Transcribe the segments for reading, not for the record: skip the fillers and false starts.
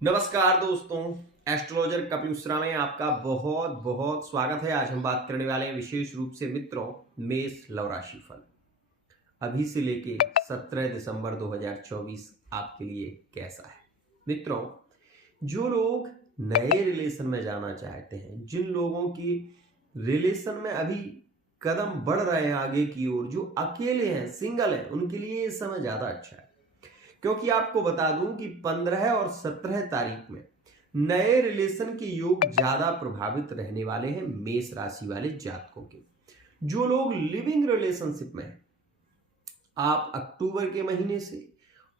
नमस्कार दोस्तों, एस्ट्रोलॉजर कपिल मिश्रा में आपका बहुत बहुत स्वागत है। आज हम बात करने वाले हैं विशेष रूप से मित्रों मेष लव राशि फल अभी से लेके 17 दिसंबर 2024 आपके लिए कैसा है। मित्रों, जो लोग नए रिलेशन में जाना चाहते हैं, जिन लोगों की रिलेशन में अभी कदम बढ़ रहे हैं आगे की ओर, जो अकेले हैं, सिंगल हैं, उनके लिए ये समय ज्यादा अच्छा है। क्योंकि आपको बता दूं कि 15 और 17 तारीख में नए रिलेशन के योग ज्यादा प्रभावित रहने वाले हैं मेष राशि वाले जातकों के। जो लोग लिविंग रिलेशनशिप में हैं, आप अक्टूबर के महीने से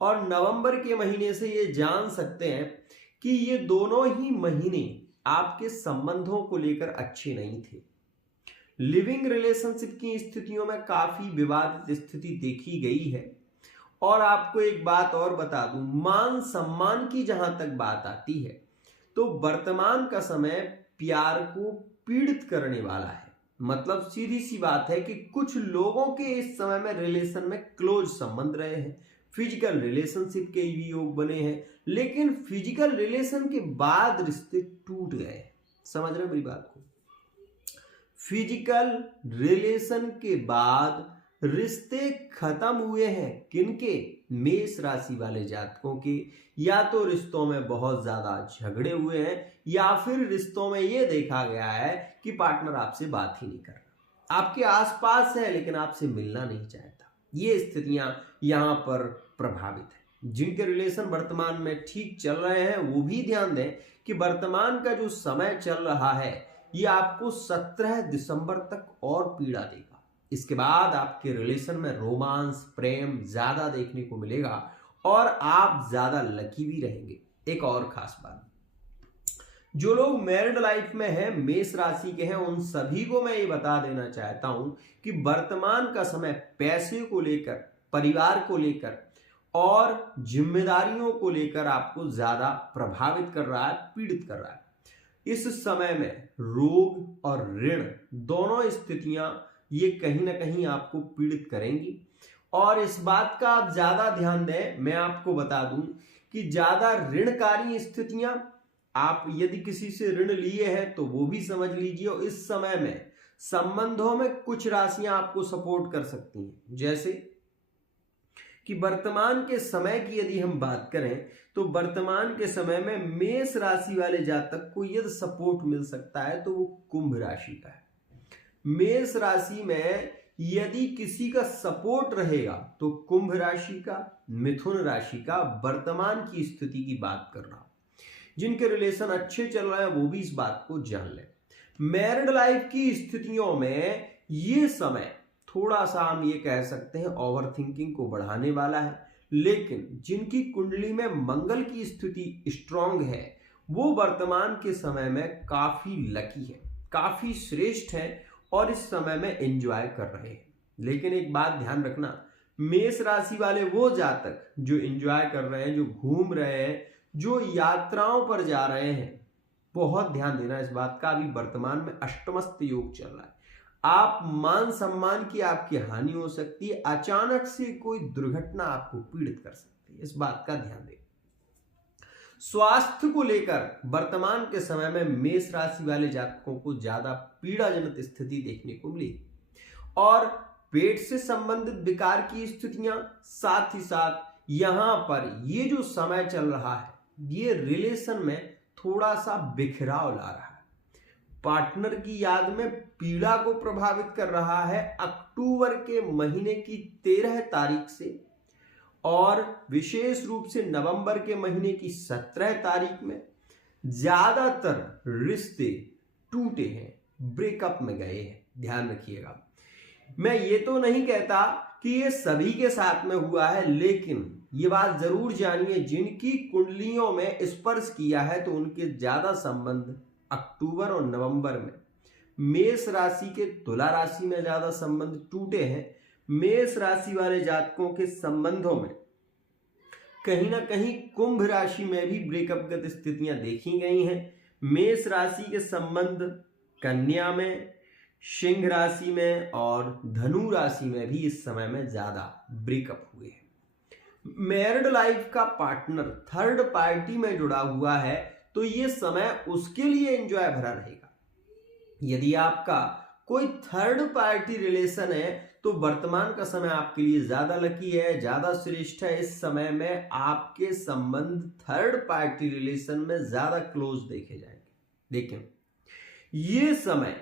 और नवंबर के महीने से ये जान सकते हैं कि ये दोनों ही महीने आपके संबंधों को लेकर अच्छे नहीं थे। लिविंग रिलेशनशिप की स्थितियों में काफी विवादित स्थिति देखी गई है। और आपको एक बात और बता दूं, मान सम्मान की जहां तक बात आती है तो वर्तमान का समय प्यार को पीड़ित करने वाला है। मतलब सीधी सी बात है कि कुछ लोगों के इस समय में रिलेशन में क्लोज संबंध रहे हैं, फिजिकल रिलेशनशिप के भी योग बने हैं, लेकिन फिजिकल रिलेशन के बाद रिश्ते टूट गए हैं। समझ रहे हैं मेरी बात को? फिजिकल रिलेशन के बाद रिश्ते खत्म हुए हैं किनके? मेष राशि वाले जातकों के। या तो रिश्तों में बहुत ज्यादा झगड़े हुए हैं, या फिर रिश्तों में यह देखा गया है कि पार्टनर आपसे बात ही नहीं कर रहा, आपके आसपास है लेकिन आपसे मिलना नहीं चाहता। ये स्थितियां यहां पर प्रभावित है। जिनके रिलेशन वर्तमान में ठीक चल रहे हैं वो भी ध्यान दें कि वर्तमान का जो समय चल रहा है ये आपको 17 दिसंबर तक और पीड़ा देगा। इसके बाद आपके रिलेशन में रोमांस, प्रेम ज्यादा देखने को मिलेगा और आप ज्यादा लकी भी रहेंगे। एक और खास बात, जो लोग मैरिड लाइफ में हैं, मेष राशि के हैं, उन सभी को मैं ये बता देना चाहता हूं कि वर्तमान का समय पैसे को लेकर, परिवार को लेकर और जिम्मेदारियों को लेकर आपको ज्यादा प्रभावित कर रहा है, पीड़ित कर रहा है। इस समय में रोग और ऋण दोनों स्थितियां ये कहीं ना कहीं आपको पीड़ित करेंगी। और इस बात का आप ज्यादा ध्यान दें, मैं आपको बता दूं कि ज्यादा ऋणकारी स्थितियां, आप यदि किसी से ऋण लिए हैं तो वो भी समझ लीजिए। और इस समय में संबंधों में कुछ राशियां आपको सपोर्ट कर सकती हैं। जैसे कि वर्तमान के समय की यदि हम बात करें तो वर्तमान के समय में मेष राशि वाले जातक को यदि सपोर्ट मिल सकता है तो वो कुंभ राशि का है। मेष राशि में यदि किसी का सपोर्ट रहेगा तो कुंभ राशि का, मिथुन राशि का। वर्तमान की स्थिति की बात कर रहा हूं, जिनके रिलेशन अच्छे चल रहे हैं वो भी इस बात को जान लें। मैरिड लाइफ की स्थितियों में ये समय थोड़ा सा हम ये कह सकते हैं ओवर थिंकिंग को बढ़ाने वाला है, लेकिन जिनकी कुंडली में मंगल की स्थिति स्ट्रांग है वो वर्तमान के समय में काफी लकी है, काफी श्रेष्ठ है और इस समय में एंजॉय कर रहे हैं। लेकिन एक बात ध्यान रखना, मेष राशि वाले वो जातक जो एंजॉय कर रहे हैं, जो घूम रहे हैं, जो यात्राओं पर जा रहे हैं, बहुत ध्यान देना इस बात का। अभी वर्तमान में अष्टमस्त योग चल रहा है। आप मान सम्मान की आपकी हानि हो सकती है, अचानक से कोई दुर्घटना आपको पीड़ित कर सकती है, इस बात का ध्यान दें। स्वास्थ्य को लेकर वर्तमान के समय में मेष राशि वाले जातकों को ज्यादा पीड़ाजनक स्थिति देखने को मिली और पेट से संबंधित विकार की स्थितियां, साथ ही साथ यहां पर ये जो समय चल रहा है ये रिलेशन में थोड़ा सा बिखराव ला रहा है, पार्टनर की याद में पीड़ा को प्रभावित कर रहा है। अक्टूबर के महीने की 13 तारीख से और विशेष रूप से नवंबर के महीने की 17 तारीख में ज्यादातर रिश्ते टूटे हैं, ब्रेकअप में गए हैं। ध्यान रखिएगा, मैं ये तो नहीं कहता कि ये सभी के साथ में हुआ है, लेकिन ये बात जरूर जानिए जिनकी कुंडलियों में स्पर्श किया है तो उनके ज्यादा संबंध अक्टूबर और नवंबर में मेष राशि के तुला राशि में ज्यादा संबंध टूटे हैं। मेष राशि वाले जातकों के संबंधों में कहीं ना कहीं कुंभ राशि में भी ब्रेकअप स्थितियां देखी गई हैं। मेष राशि के संबंध कन्या में, सिंह राशि में और धनु राशि में भी इस समय में ज्यादा ब्रेकअप हुए हैं। मैरिड लाइफ का पार्टनर थर्ड पार्टी में जुड़ा हुआ है तो ये समय उसके लिए एंजॉय भरा रहेगा। यदि आपका कोई थर्ड पार्टी रिलेशन है तो वर्तमान का समय आपके लिए ज्यादा लकी है, ज्यादा श्रेष्ठ है। इस समय में आपके संबंध थर्ड पार्टी रिलेशन में ज्यादा क्लोज देखे जाएंगे। देखें, ये समय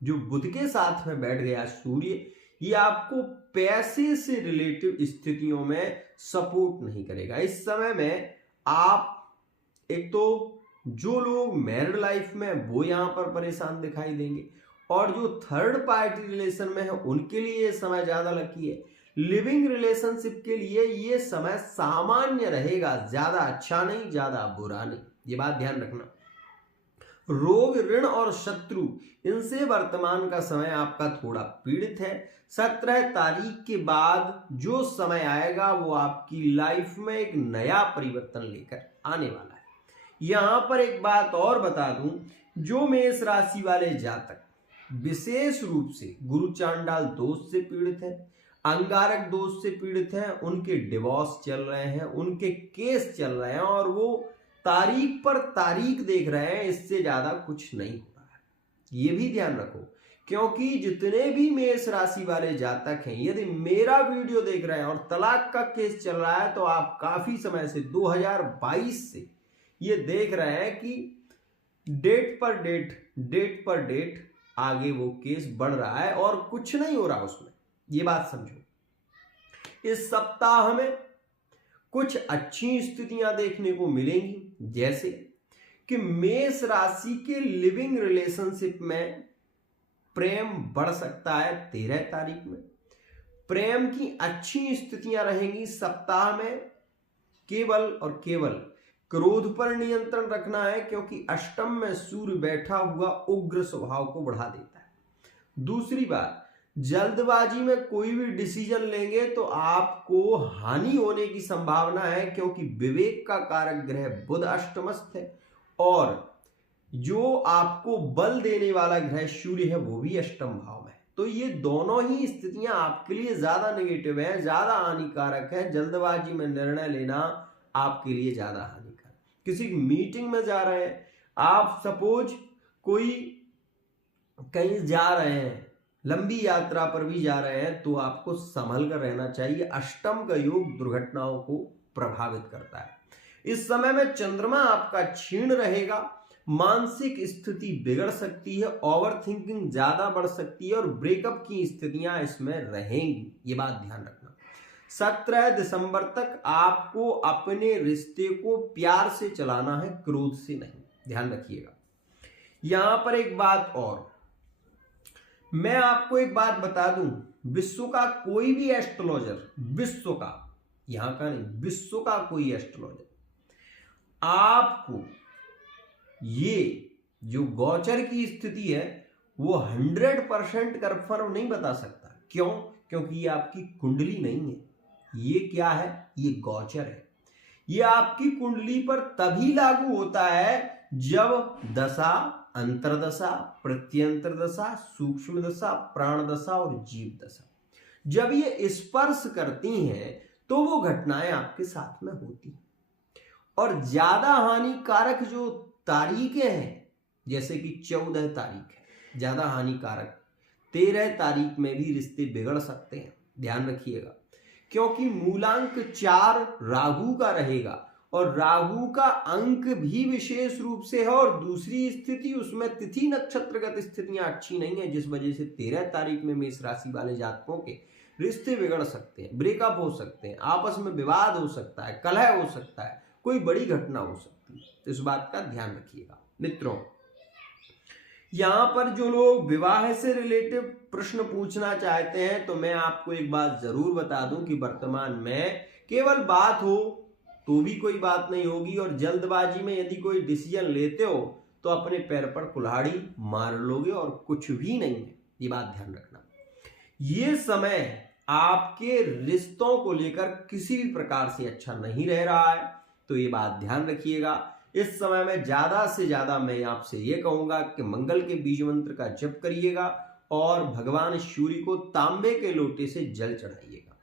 जो बुध के साथ में बैठ गया सूर्य, ये आपको पैसे से रिलेटिव स्थितियों में सपोर्ट नहीं करेगा। इस समय में आप एक तो जो लोग मैरिड लाइफ में वो यहां पर परेशान दिखाई देंगे, और जो थर्ड पार्टी रिलेशन में है उनके लिए ये समय ज्यादा लकी है। लिविंग रिलेशनशिप के लिए ये समय सामान्य रहेगा, ज्यादा अच्छा नहीं, ज्यादा बुरा नहीं, ये बात ध्यान रखना। रोग, ऋण और शत्रु, इनसे वर्तमान का समय आपका थोड़ा पीड़ित है। 17 तारीख के बाद जो समय आएगा वो आपकी लाइफ में एक नया परिवर्तन लेकर आने वाला है। यहां पर एक बात और बता दूं, जो मेष राशि वाले जातक विशेष रूप से गुरु चांडाल दोष से पीड़ित है, अंगारक दोष से पीड़ित है, उनके डिवोर्स चल रहे हैं, उनके केस चल रहे हैं और वो तारीख पर तारीख देख रहे हैं, इससे ज्यादा कुछ नहीं हो रहा है, ये भी ध्यान रखो। क्योंकि जितने भी मेष राशि वाले जातक हैं, यदि मेरा वीडियो देख रहे हैं और तलाक का केस चल रहा है तो आप काफी समय से 2022 से ये देख रहे हैं कि डेट पर डेट आगे वो केस बढ़ रहा है और कुछ नहीं हो रहा उसमें, ये बात समझो। इस सप्ताह में कुछ अच्छी स्थितियां देखने को मिलेंगी, जैसे कि मेष राशि के लिविंग रिलेशनशिप में प्रेम बढ़ सकता है 13 तारीख में। प्रेम की अच्छी स्थितियां रहेंगी सप्ताह में। केवल और केवल क्रोध पर नियंत्रण रखना है, क्योंकि अष्टम में सूर्य बैठा हुआ उग्र स्वभाव को बढ़ा देता है। दूसरी बात, जल्दबाजी में कोई भी डिसीजन लेंगे तो आपको हानि होने की संभावना है, क्योंकि विवेक का कारक ग्रह बुध अष्टमस्थ है और जो आपको बल देने वाला ग्रह सूर्य है वो भी अष्टम भाव में है। तो ये दोनों ही स्थितियां आपके लिए ज्यादा नेगेटिव है, ज्यादा हानिकारक है। जल्दबाजी में निर्णय लेना आपके लिए ज्यादा हानिकारक। किसी मीटिंग में जा रहे हैं आप, सपोज कोई कहीं जा रहे हैं, लंबी यात्रा पर भी जा रहे हैं, तो आपको संभल कर रहना चाहिए। अष्टम का योग दुर्घटनाओं को प्रभावित करता है। इस समय में चंद्रमा आपका क्षीण रहेगा, मानसिक स्थिति बिगड़ सकती है, ओवर थिंकिंग ज्यादा बढ़ सकती है और ब्रेकअप की स्थितियां इसमें रहेंगी, ये बात ध्यान रखना। 17 दिसंबर तक आपको अपने रिश्ते को प्यार से चलाना है, क्रोध से नहीं, ध्यान रखिएगा। यहां पर एक बात और, मैं आपको एक बात बता दूं, विश्व का कोई भी एस्ट्रोलॉजर, विश्व का, यहां का नहीं, विश्व का कोई एस्ट्रोलॉजर आपको ये जो गोचर की स्थिति है वो 100% कंफर्म नहीं बता सकता। क्यों? क्योंकि ये आपकी कुंडली नहीं है। ये क्या है? ये गोचर है। ये आपकी कुंडली पर तभी लागू होता है जब दशा, अंतरदशा, प्रत्यंतर दशा, सूक्ष्म दशा, प्राण दशा और जीव दशा जब ये स्पर्श करती हैं तो वो घटनाएं आपके साथ में होती हैं। और ज्यादा हानिकारक जो तारीखें हैं, जैसे कि 14 तारीख है ज्यादा हानिकारक, 13 तारीख में भी रिश्ते बिगड़ सकते हैं, ध्यान रखिएगा। क्योंकि मूलांक 4 राहु का रहेगा और राहु का अंक भी विशेष रूप से है, और दूसरी स्थिति उसमें तिथि नक्षत्रगत स्थितियां अच्छी नहीं है, जिस वजह से 13 तारीख में मेष राशि वाले जातकों के रिश्ते बिगड़ सकते हैं, ब्रेकअप हो सकते हैं, आपस में विवाद हो सकता है, कलह हो सकता है, कोई बड़ी घटना हो सकती है। तो इस बात का ध्यान रखिएगा मित्रों। यहां पर जो लोग विवाह से रिलेटिव प्रश्न पूछना चाहते हैं तो मैं आपको एक बात जरूर बता दूं कि वर्तमान में केवल बात हो तो भी कोई बात नहीं होगी, और जल्दबाजी में यदि कोई डिसीजन लेते हो तो अपने पैर पर कुल्हाड़ी मार लोगे और कुछ भी नहीं है, ये बात ध्यान रखना। ये समय आपके रिश्तों को लेकर किसी भी प्रकार से अच्छा नहीं रह रहा है, तो ये बात ध्यान रखिएगा। इस समय में ज्यादा से ज्यादा मैं आपसे ये कहूंगा कि मंगल के बीज मंत्र का जप करिएगा और भगवान सूर्य को तांबे के लोटे से जल चढ़ाइएगा।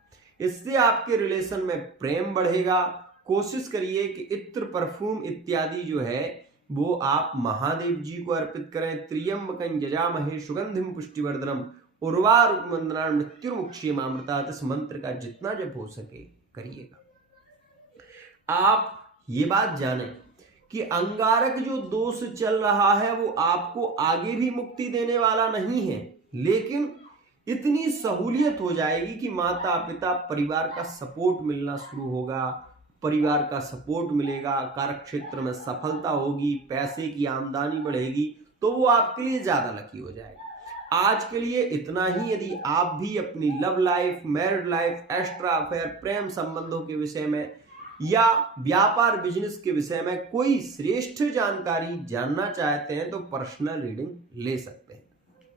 इससे आपके रिलेशन में प्रेम बढ़ेगा। कोशिश करिए कि इत्र, परफ्यूम इत्यादि जो है वो आप महादेव जी को अर्पित करें। त्र्यंबकं यजामहे सुगंधिम पुष्टिवर्धनम उर्वारुकमंदनान् मृत्युर्मुक्षीयमामृतात्, इस मंत्र का जितना जप हो सके करिएगा। आप ये बात जानें कि अंगारक जो दोष चल रहा है वो आपको आगे भी मुक्ति देने वाला नहीं है, लेकिन इतनी सहूलियत हो जाएगी कि माता पिता परिवार का सपोर्ट मिलना शुरू होगा, परिवार का सपोर्ट मिलेगा, कार्यक्षेत्र में सफलता होगी, पैसे की आमदनी बढ़ेगी, तो वो आपके लिए ज्यादा लकी हो जाएगा। आज के लिए इतना ही। यदि आप भी अपनी love life, married life, extra affair, प्रेम संबंधों के विषय में या व्यापार बिजनेस के विषय में कोई श्रेष्ठ जानकारी जानना चाहते हैं तो पर्सनल रीडिंग ले सकते हैं।